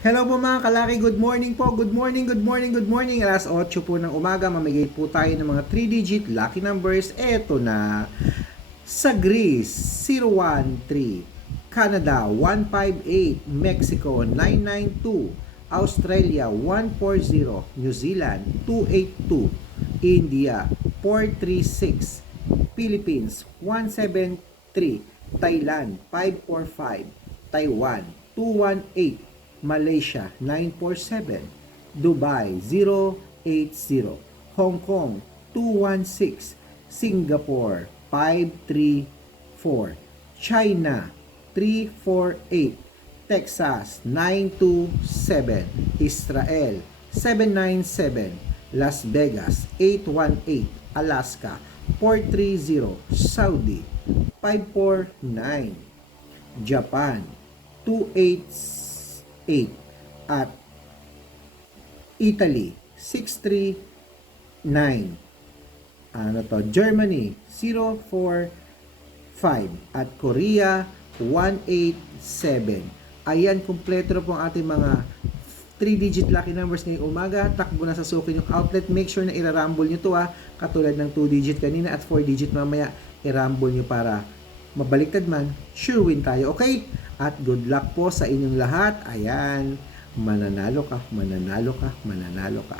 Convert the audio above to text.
Hello po mga kalaki, good morning po, good morning, good morning, good morning. Alas 8 po ng umaga, mamigay po tayo ng mga 3-digit lucky numbers. Eto na, sa Greece, 013, Canada, 158, Mexico, 992, Australia, 140, New Zealand, 282, India, 436, Philippines, 173, Thailand, 545, Taiwan, 218, Malaysia 947, Dubai 080, Hong Kong 216, Singapore 534, China 348, Texas 927, Israel 797, Las Vegas 818, Alaska 430, Saudi 549, Japan 286 at Italy 639 ano to Germany 045 at Korea 187 ayan kumpleto na po ang ating mga 3-digit lucky numbers ngayong umaga. Takbo na sa suki yung outlet. Make sure na irarumble nyo to ha. Katulad ng 2-digit kanina at 4-digit mamaya. Irumble nyo para mabaliktad man, sure win tayo. Okay? At good luck po sa inyong lahat. Ayan, mananalo ka, mananalo ka, mananalo ka.